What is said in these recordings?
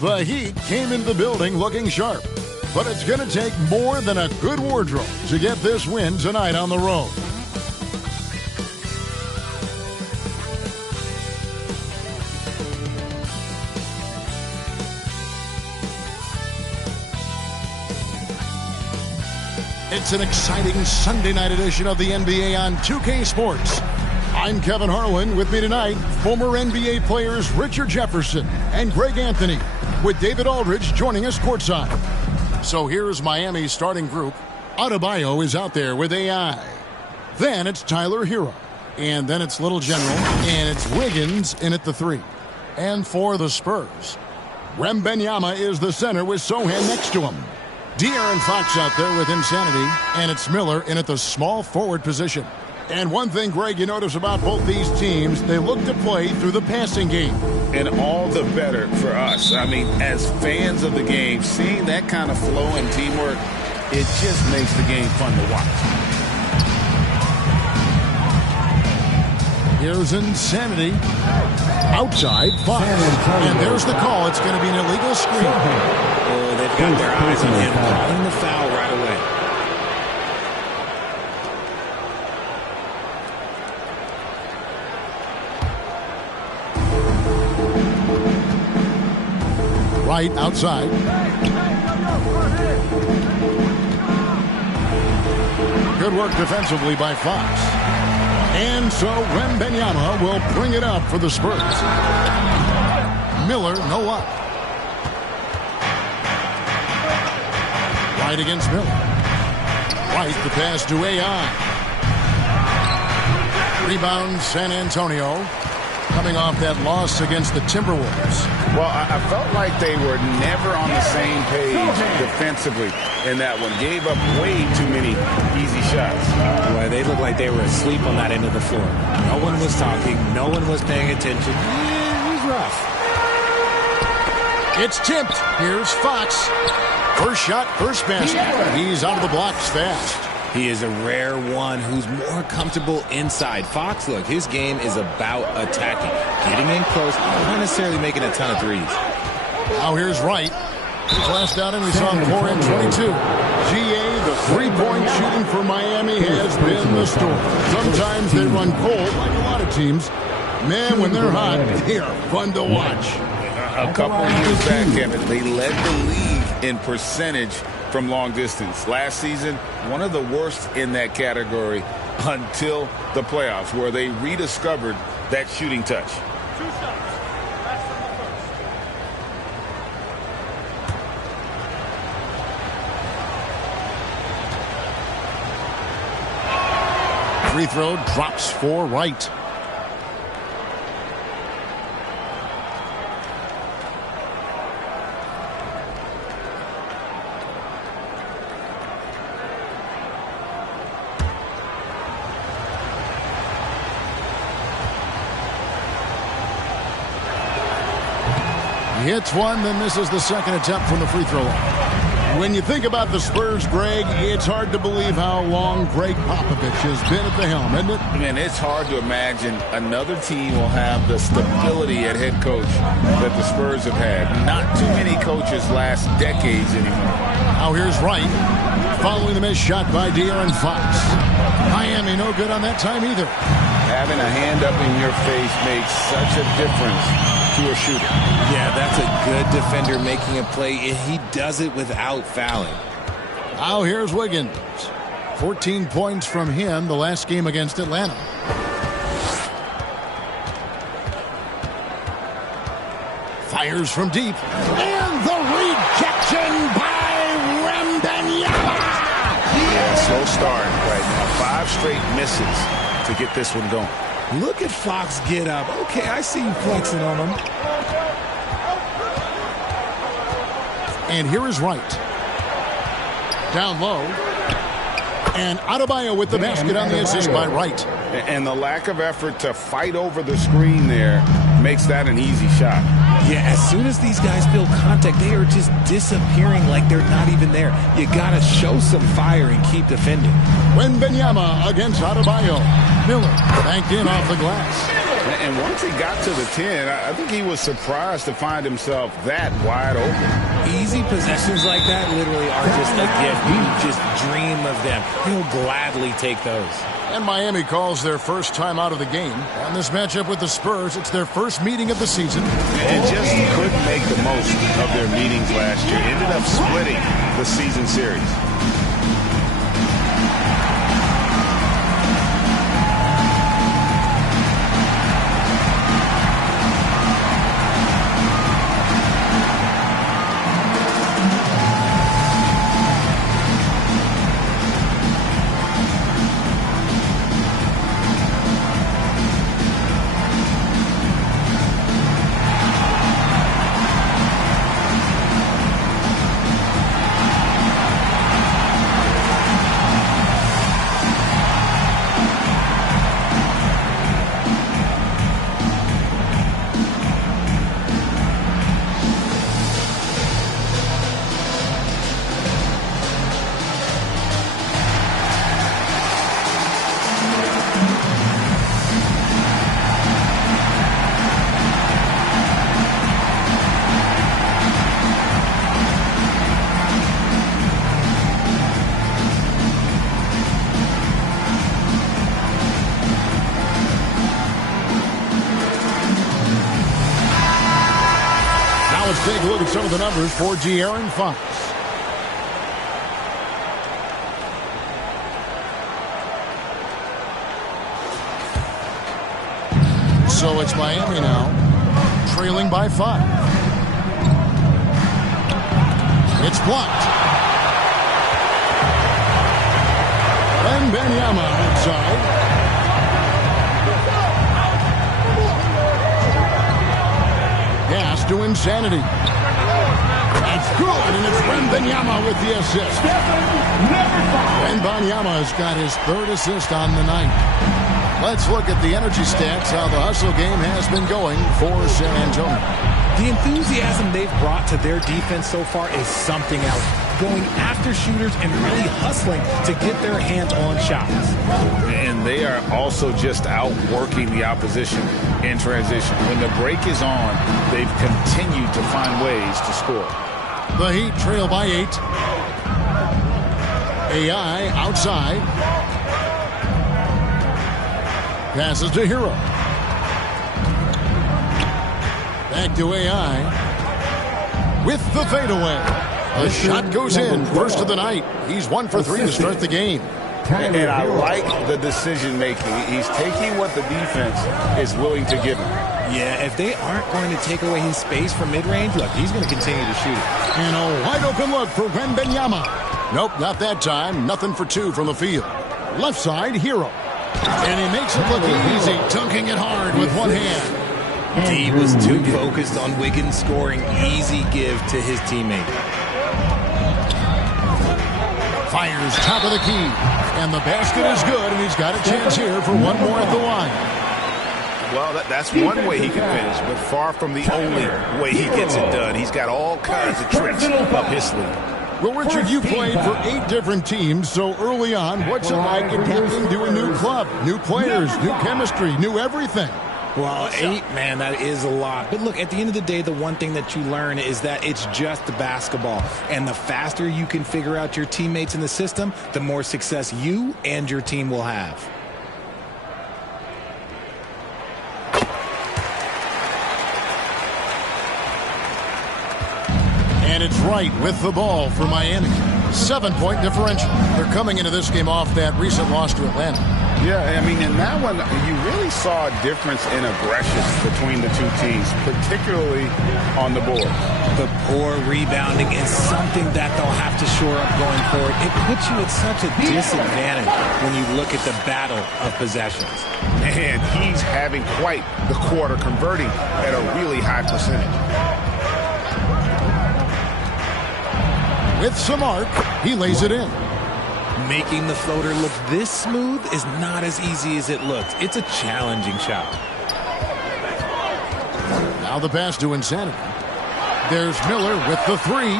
The Heat came into the building looking sharp, but it's going to take more than a good wardrobe to get this win tonight on the road. It's an exciting Sunday night edition of the NBA on 2K Sports. I'm Kevin Harlan. With me tonight, former NBA players Richard Jefferson and Greg Anthony, with David Aldridge joining us courtside. So here's Miami's starting group. Adebayo is out there with AI. Then it's Tyler Hero. And then it's Little General. And it's Wiggins in at the 3. And for the Spurs, Wembanyama is the center with Sohan next to him. De'Aaron Fox out there with Insanity. And it's Miller in at the small forward position. And one thing, Greg, you notice about both these teams, they look to play through the passing game. And all the better for us. I mean, as fans of the game, seeing that kind of flow and teamwork, it just makes the game fun to watch. Here's Insanity. Outside, Fox. And there's the call. It's going to be an illegal screen. Oh, they've got their eyes on him, calling the foul right away. Right outside. Good work defensively by Fox. And so Wembanyama will bring it up for the Spurs. Miller, no luck. Right against Miller. Right, the pass to AI. Rebound, San Antonio. Coming off that loss against the Timberwolves. Well, I felt like they were never on the same page defensively in that one. Gave up way too many easy shots. Boy, they looked like they were asleep on that end of the floor. No one was talking. No one was paying attention. It was rough. It's tipped. Here's Fox. First shot, first basket. He's out of the blocks fast. He is a rare one who's more comfortable inside. Fox, look, his game is about attacking, getting in close, not necessarily making a ton of threes. Now here's Wright. His last outing, we saw him pour in 22. GA, the three-point shooting for Miami has been the story. Sometimes they run cold, like a lot of teams. Man, when they're hot, they are fun to watch. A couple of years back, Kevin, they led the league in percentage from long distance. Last season, one of the worst in that category until the playoffs, where they rediscovered that shooting touch. Free throw drops for Wright. He hits one, then misses the second attempt from the free throw line. When you think about the Spurs, Greg, it's hard to believe how long Greg Popovich has been at the helm, isn't it? Man, it's hard to imagine another team will have the stability at head coach that the Spurs have had. Not too many coaches last decades anymore. Now here's Wright, following the missed shot by De'Aaron Fox. Miami no good on that time either. Having a hand up in your face makes such a difference to a shooter. Yeah, that's a good defender making a play. He does it without fouling. Now here's Wiggins. 14 points from him the last game against Atlanta. Fires from deep. And the rejection by Wembanyama. Yeah, slow start right now. 5 straight misses to get this one going. Look at Fox get up. Okay, I see you flexing on him. And here is Wright. Down low. And Adebayo with the basket on the assist by Wright. And the lack of effort to fight over the screen there makes that an easy shot. Yeah, as soon as these guys feel contact, they are just disappearing like they're not even there. You got to show some fire and keep defending. Wembanyama against Adebayo. Miller banked in off the glass. And once he got to the 10, I think he was surprised to find himself that wide open. Easy possessions like that literally are just a gift. You just dream of them. He'll gladly take those. And Miami calls their first time out of the game. On this matchup with the Spurs, it's their first meeting of the season. And just couldn't make the most of their meetings last year. Ended up splitting the season series. Take a look at some of the numbers for De'Aaron Fox. So it's Miami now, trailing by 5. It's blocked. And Wembanyama outside. Pass to Insanity. It's good, and it's Wembanyama with the assist. Wembanyama has got his 3rd assist on the night. Let's look at the energy stats, how the hustle game has been going for San Antonio. The enthusiasm they've brought to their defense so far is something else. Going after shooters and really hustling to get their hands on shots. And they are also just outworking the opposition in transition. When the break is on, they've continued to find ways to score. The Heat trail by 8. AI outside. Passes to Hero. Back to AI. With the fadeaway. The shot goes in. First of the night. He's 1 for 3 to start the game. And I like the decision making. He's taking what the defense is willing to give him. Yeah, if they aren't going to take away his space from mid-range, look, he's going to continue to shoot it. And a wide open look for Wembanyama. Nope, not that time. Nothing for 2 from the field. Left side, Hero. And he makes it look easy, dunking it hard with one hand. D was too focused on Wiggins scoring. Easy give to his teammate. Fires top of the key. And the basket is good, and he's got a chance here for one more at the line. Well, that's one way he can finish, but far from the only way he gets it done. He's got all kinds of tricks up his sleeve. Well, Richard, you played for 8 different teams, so early on, what's it like adapting to a new club? New players, new chemistry, new everything. Well, 8, man, that is a lot. But look, at the end of the day, the one thing that you learn is that it's just basketball. And the faster you can figure out your teammates in the system, the more success you and your team will have. And it's Wright with the ball for Miami. 7-point differential. They're coming into this game off that recent loss to Atlanta. Yeah, I mean, in that one, you really saw a difference in aggression between the two teams, particularly on the board. The poor rebounding is something that they'll have to shore up going forward. It puts you at such a disadvantage when you look at the battle of possessions. And he's having quite the quarter, converting at a really high percentage. With some arc, he lays it in. Making the floater look this smooth is not as easy as it looks. It's a challenging shot. Now the pass to Insanity. There's Miller with the 3.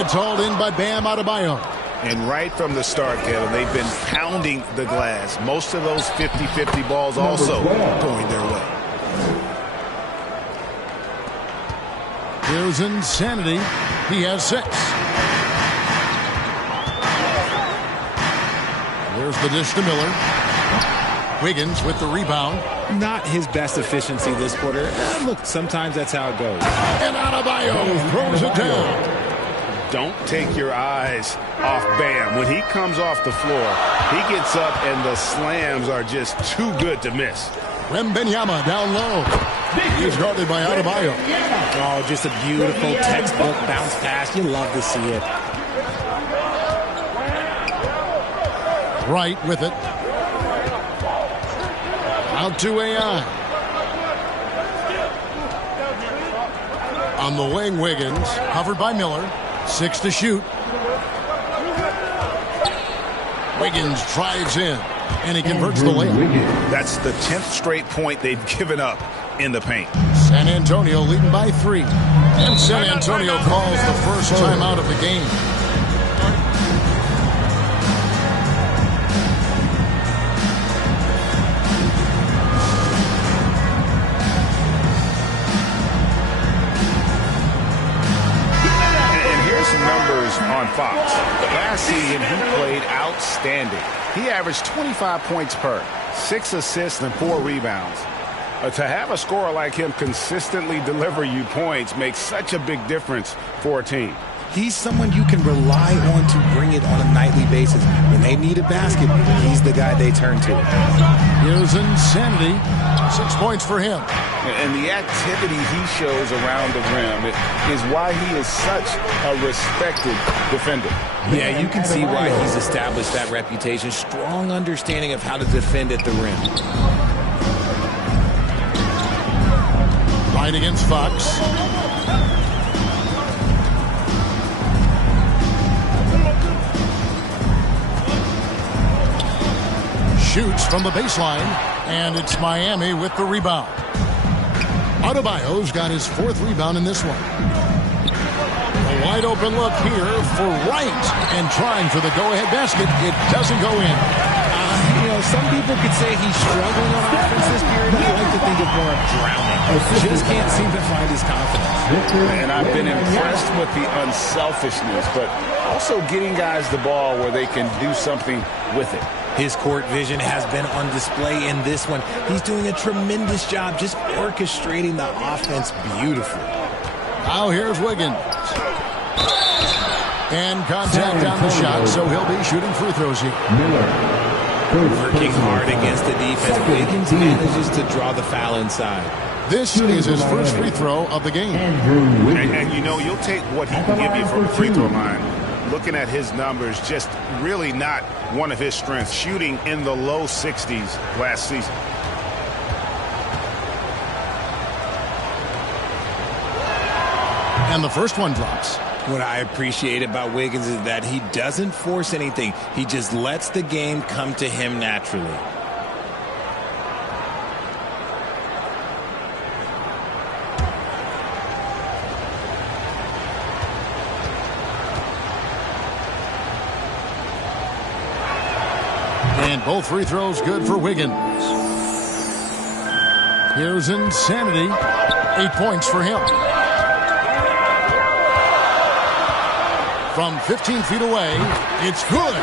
It's hauled in by Bam Adebayo. And right from the start, Kevin, they've been pounding the glass. Most of those 50-50 balls also going their way. Here's Insanity. He has 6. There's the dish to Miller. Wiggins with the rebound. Not his best efficiency this quarter. Look, sometimes that's how it goes. And Adebayo throws it down. Don't take your eyes off Bam. When he comes off the floor, he gets up and the slams are just too good to miss. Wembanyama down low. He's guarded by Adebayo. Oh, just a beautiful textbook bounce pass. You love to see it. Right with it. Out to AI. On the wing, Wiggins. Covered by Miller. 6 to shoot. Wiggins drives in, and he converts the layup. That's the 10th straight point they've given up in the paint. San Antonio leading by 3. And San Antonio calls the first timeout of the game. On Fox. Last season, he played outstanding. He averaged 25 points per, 6 assists and 4 rebounds. To have a scorer like him consistently deliver you points makes such a big difference for a team. He's someone you can rely on to bring it on a nightly basis. When they need a basket, he's the guy they turn to. Here's Insanity. 6 points for him. And the activity he shows around the rim is why he is such a respected defender. Yeah, you can see why he's established that reputation. Strong understanding of how to defend at the rim. Right against Fox. Shoots from the baseline, and it's Miami with the rebound. Adebayo's got his 4th rebound in this one. A wide open look here for Wright, and trying for the go-ahead basket. It doesn't go in. Some people could say he's struggling on offense this period. I like to think of more of drowning. Just can't seem to find his confidence. And I've been impressed with the unselfishness, but also getting guys the ball where they can do something with it. His court vision has been on display in this one. He's doing a tremendous job just orchestrating the offense beautifully. Now here's Wiggins. And contact on the shot, so he'll be shooting free throws here. Working hard against the defense. Wiggins manages to draw the foul inside. This is his first free throw of the game. And you know, you'll take what he can give you from the free throw line. Looking at his numbers, just really not one of his strengths. Shooting in the low 60s last season. And the first one drops. What I appreciate about Wiggins is that he doesn't force anything. He just lets the game come to him naturally. And both free throws good for Wiggins. Here's Insanity. 8 points for him. From 15 feet away, it's good.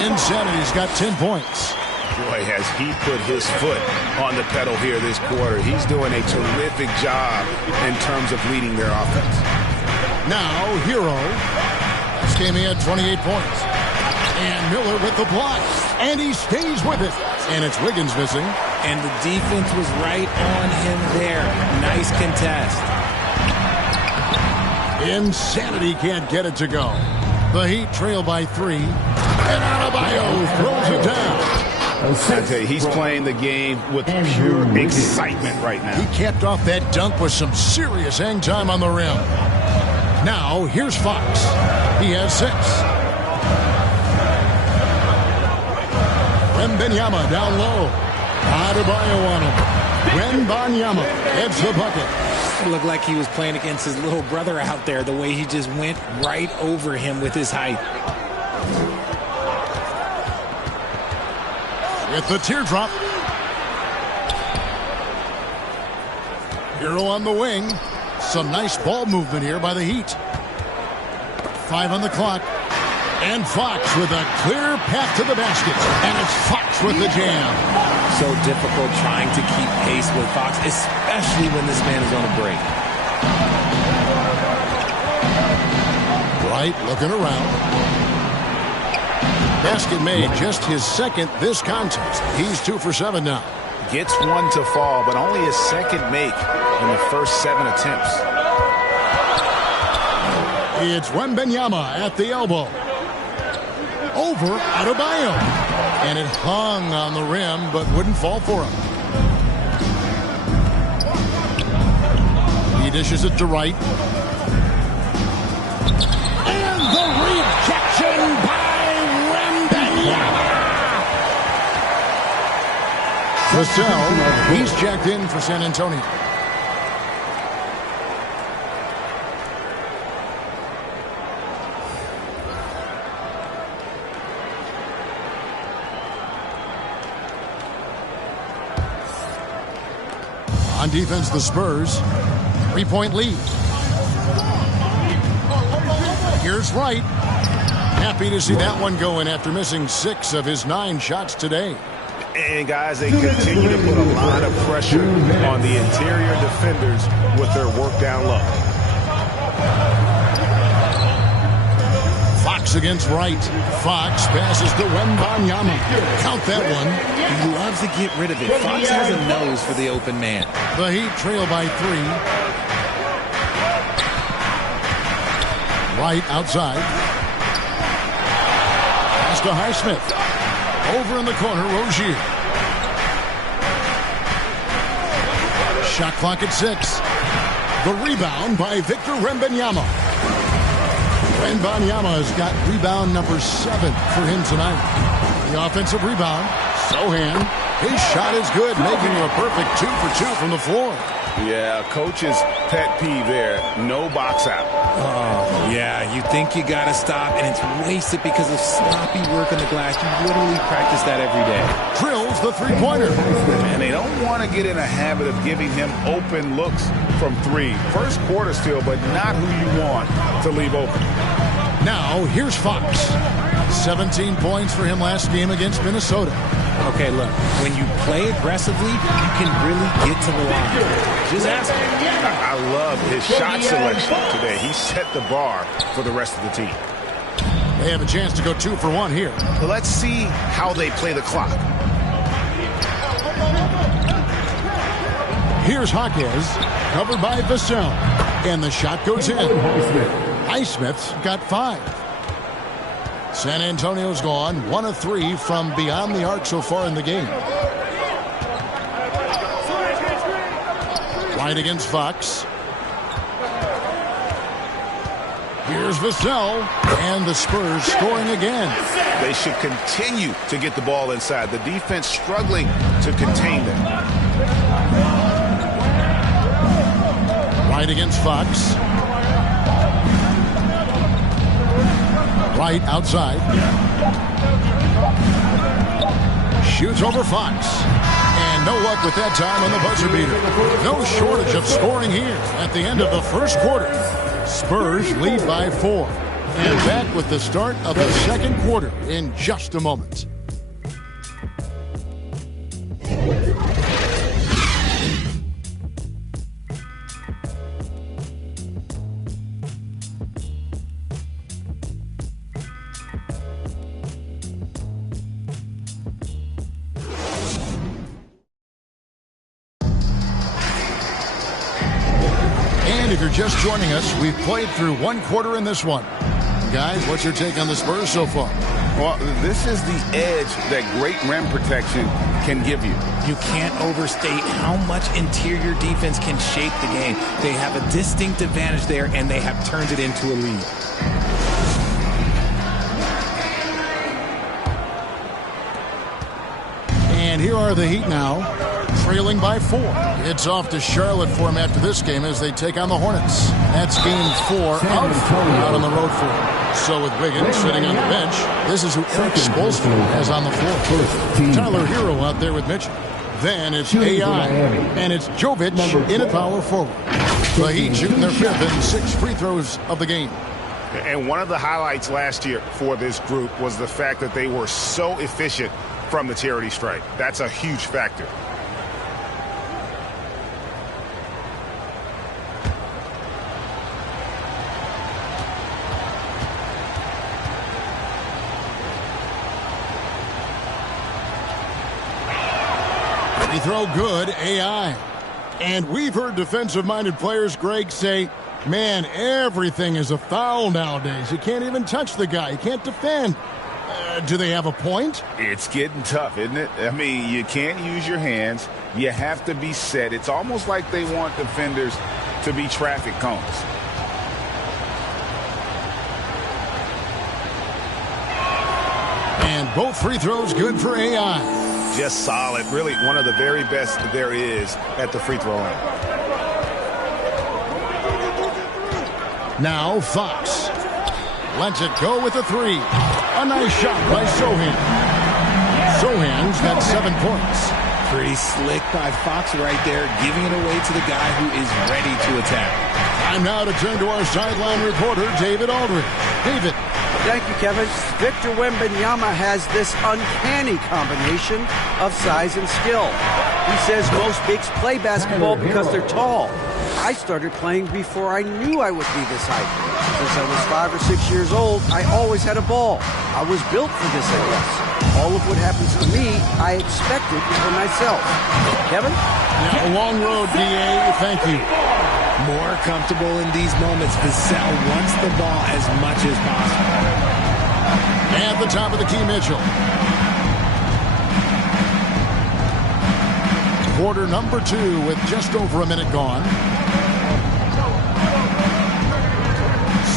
Insanity's got 10 points. Boy, has he put his foot on the pedal here this quarter. He's doing a terrific job in terms of leading their offense. Now, Hero. This game he had 28 points. And Miller with the block. And he stays with it. And it's Wiggins missing. And the defense was right on him there. Nice contest. Insanity can't get it to go. The Heat trail by 3. And Adebayo throws it down. I tell you, he's playing the game with pure excitement right now. He capped off that dunk with some serious hang time on the rim. Now, here's Fox. He has 6. Wembanyama down low. Adebayo on him. Wembanyama heads the bucket. It looked like he was playing against his little brother out there, the way he just went right over him with his height. with the teardrop. Hero on the wing. Some nice ball movement here by the Heat. 5 on the clock. And Fox with a clear path to the basket. And it's Fox with the jam. So difficult trying to keep pace with Fox, especially when this man is on a break. Wright looking around. Basket made, just his second this contest. He's 2 for 7 now. Gets one to fall, but only his second make in the first 7 attempts. It's Wembanyama at the elbow. Over Adebayo. And it hung on the rim, but wouldn't fall for him. He dishes it to Wright. And the rejection by Wembanyama. Vassell, he's checked in for San Antonio. On defense, the Spurs. 3-point lead. Here's Wright. Happy to see that one going after missing 6 of his 9 shots today. And guys, they continue to put a lot of pressure on the interior defenders with their work down low. Fox against Wright. Fox passes to Wembanyama. Count that one. He loves to get rid of it. Fox has a nose for the open man. The Heat trail by 3. Wright outside. Pass to Highsmith. Over in the corner, Rozier. Shot clock at 6. The rebound by Victor Wembanyama. Wembanyama has got rebound number 7 for him tonight. The offensive rebound. Sohan. His shot is good, making him a perfect 2 for 2 from the floor. Yeah, coach's pet peeve there. No box out. Oh, yeah, you think you got to stop, and it's wasted because of sloppy work on the glass. You literally practice that every day. Drills the three-pointer. And they don't want to get in a habit of giving him open looks from 3. First quarter still, but not who you want to leave open. Now, here's Fox. 17 points for him last game against Minnesota. Okay, look, when you play aggressively, you can really get to the line. Just ask him. I love his shot selection today. He set the bar for the rest of the team. They have a chance to go 2 for 1 here. But let's see how they play the clock. Here's Hawkins, covered by Vassell. And the shot goes in. Highsmith's got 5. San Antonio's gone 1 of 3 from beyond the arc so far in the game. Wright against Fox. Here's Vassell, and the Spurs scoring again. They should continue to get the ball inside. The defense struggling to contain them. Wright against Fox. Wright outside. Shoots over Fox. And no luck with that time on the buzzer beater. No shortage of scoring here at the end of the first quarter. Spurs lead by 4. And back with the start of the second quarter in just a moment. And if you're just joining us, we've played through 1 quarter in this one. Guys, what's your take on the Spurs so far? Well, this is the edge that great rim protection can give you. You can't overstate how much interior defense can shape the game. They have a distinct advantage there, and they have turned it into a lead. And here are the Heat now, trailing by 4. It's off to Charlotte for him after this game as they take on the Hornets. That's game 4 of 4 out on the road for him. So with Wiggins sitting on the bench, this is who Eric Spoelstra has on the floor. Tyler Hero out there with Mitchell. Then it's AI, and it's Jovic in at power forward. The Heat shooting their 5th and 6th free throws of the game. And one of the highlights last year for this group was the fact that they were so efficient from the charity stripe. That's a huge factor. Free throw good, AI. And we've heard defensive-minded players, Greg, say, man, everything is a foul nowadays. You can't even touch the guy. You can't defend. Do they have a point? It's getting tough, isn't it? I mean, you can't use your hands. You have to be set. It's almost like they want defenders to be traffic cones. And both free throws good for AI. Just solid. Really one of the very best there is at the free throw line. Now Fox. Lets it go with a 3. A nice shot by Sohan. Sohan's got 7 points. Pretty slick by Fox right there, giving it away to the guy who is ready to attack. Time now to turn to our sideline reporter, David Aldridge. David. Thank you, Kevin. Victor Wembanyama has this uncanny combination of size and skill. He says most bigs play basketball because they're tall. I started playing before I knew I would be this height. Since I was 5 or 6 years old, I always had a ball. I was built for this, I guess. All of what happens to me, I expected for myself. Kevin? Now, a long road, D.A. Thank you. More comfortable in these moments. Vassell wants the ball as much as possible. At the top of the key, Mitchell. Quarter number 2 with just over a minute gone.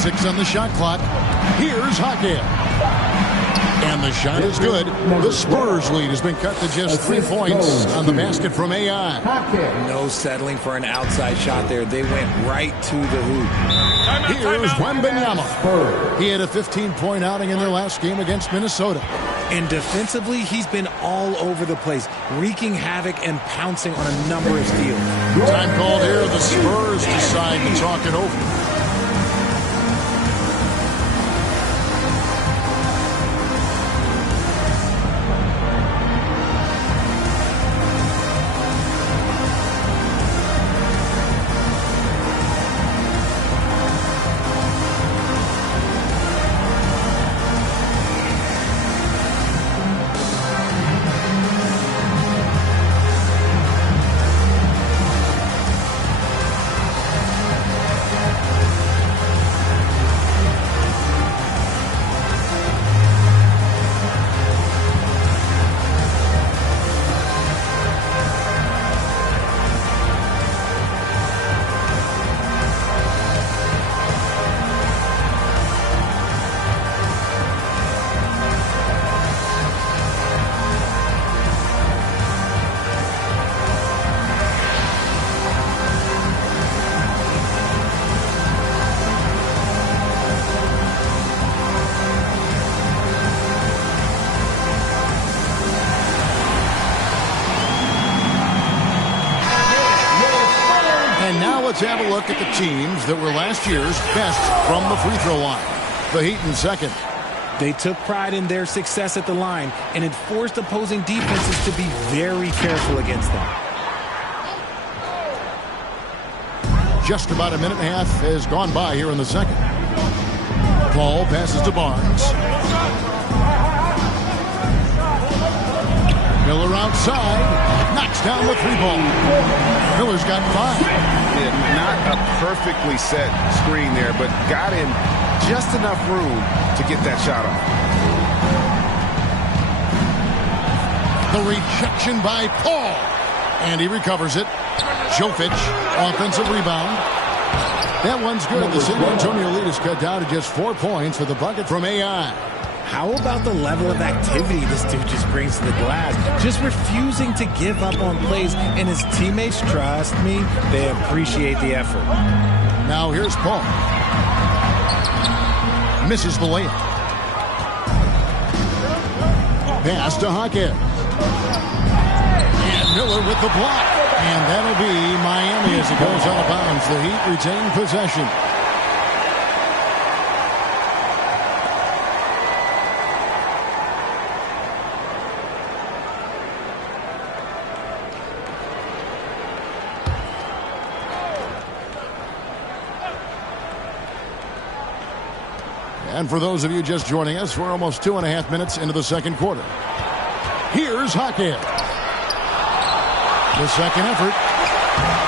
6 on the shot clock. Here's Hakeem. And the shot is good. The Spurs lead has been cut to just 3 points on the basket from AI. No settling for an outside shot there. They went right to the hoop. Here's Wembanyama. He had a 15-point outing in their last game against Minnesota. And defensively, he's been all over the place, wreaking havoc and pouncing on a number of steals. Time called here. The Spurs decide to talk it over. Let's have a look at the teams that were last year's best from the free throw line. The Heat in second. They took pride in their success at the line, and it forced opposing defenses to be very careful against them. Just about a minute and a half has gone by here in the second. Paul passes to Barnes. Miller outside. Knocks down the 3-ball. Miller's got 5. Not a perfectly set screen there, but got in just enough room to get that shot off. The rejection by Paul. And he recovers it. Jovic, offensive rebound. That one's good. The San Antonio lead is cut down to just 4 points for the bucket from AI. How about the level of activity this dude just brings to the glass? Just refusing to give up on plays, and his teammates, trust me, they appreciate the effort. Now here's Paul. Misses the layup. Pass to Hawkins. And Miller with the block. And that'll be Miami as it goes out of bounds. The Heat retain possession. And for those of you just joining us, we're almost 2.5 minutes into the second quarter. Here's Hawkins. The second effort.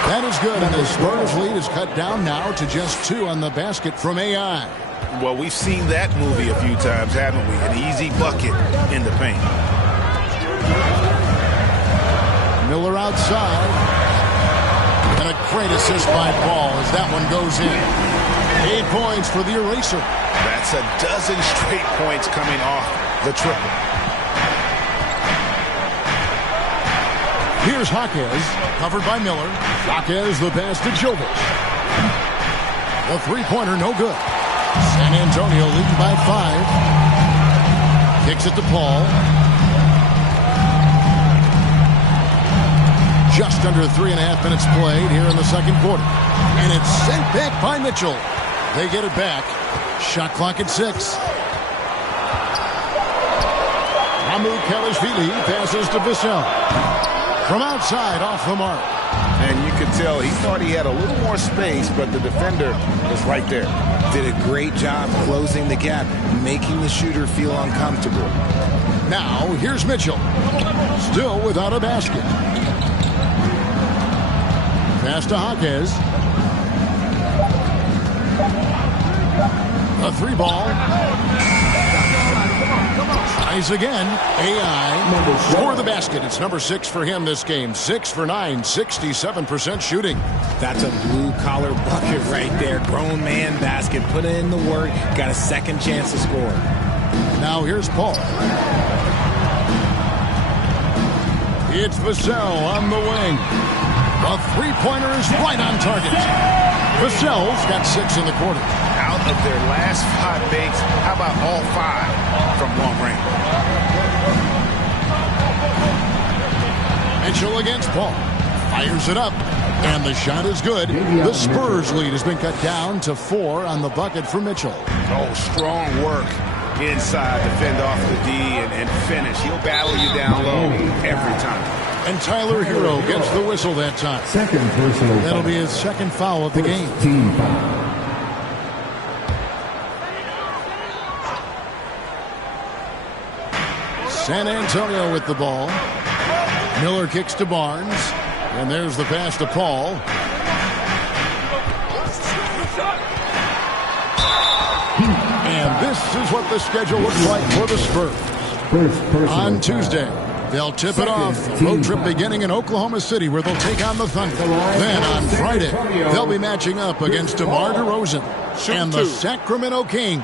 That is good, and the Spurs lead is cut down now to just 2 on the basket from AI. Well, we've seen that movie a few times, haven't we? An easy bucket in the paint. Miller outside. And a great assist by Paul as that one goes in. 8 points for the eraser. That's a dozen straight points coming off the triple. Here's Hawkins, covered by Miller. Hawkins the pass to Jovic. The three-pointer no good. San Antonio leading by 5. Kicks it to Paul. Just under 3.5 minutes played here in the second quarter. And it's sent back by Mitchell. They get it back. Shot clock at 6. Amukelashvili passes to Vassell. From outside, off the mark. And you could tell he thought he had a little more space, but the defender was right there. Did a great job closing the gap, making the shooter feel uncomfortable. Now, here's Mitchell. Still without a basket. Pass to Hawkins. A 3-ball. Tries again. AI score the basket. It's number 6 for him this game. 6 for 9, 67% shooting. That's a blue-collar bucket right there. Grown man basket. Put in the work. Got a second chance to score. Now here's Paul. It's Vassell on the wing. A three-pointer is right on target. Vassell's got 6 in the quarter. Out of their last 5 makes, how about all 5 from long range? Mitchell against Paul. Fires it up. And the shot is good. The Spurs lead has been cut down to 4 on the bucket for Mitchell. Oh, strong work inside to fend off the D and finish. He'll battle you down low every time. And Tyler Hero gets the whistle that time. Second personal That'll foul. be his second foul of the game. Team foul. San Antonio with the ball. Miller kicks to Barnes. And there's the pass to Paul. And this is what the schedule looks like for the Spurs. First personal On foul. Tuesday, they'll tip it off. A road trip beginning in Oklahoma City where they'll take on the Thunder. Then on Friday, they'll be matching up against DeMar DeRozan and the Sacramento Kings.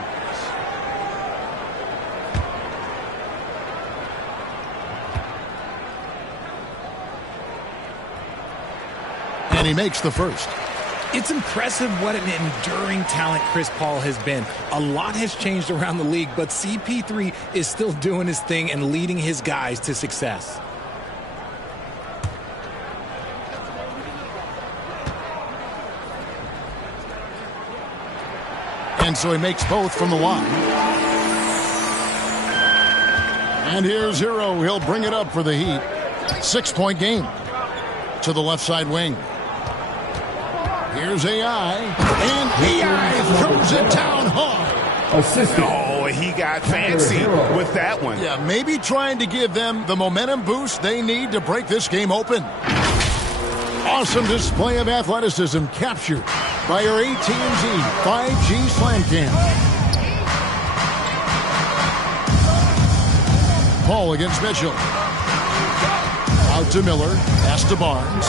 And he makes the first. It's impressive what an enduring talent Chris Paul has been. A lot has changed around the league, but CP3 is still doing his thing and leading his guys to success. And so he makes both from the line. And here's Hero. He'll bring it up for the Heat. 6-point game to the left side wing. Here's AI. And AI throws it down hard. Assistant. Oh, he got fancy with that one. Yeah, maybe trying to give them the momentum boost they need to break this game open. Awesome display of athleticism captured by our AT&T 5G Slam Cam. Paul against Mitchell. Out to Miller. Pass to Barnes.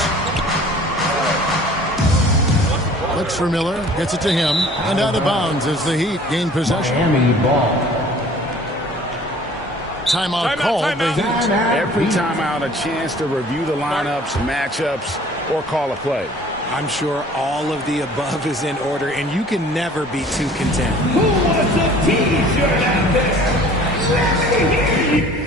Looks for Miller. Gets it to him. And out of bounds as the Heat gain possession. Miami ball. timeout called. Every timeout, a chance to review the lineups, matchups, or call a play. I'm sure all of the above is in order, and you can never be too content. Who wants a T-shirt out there? Let me hear you.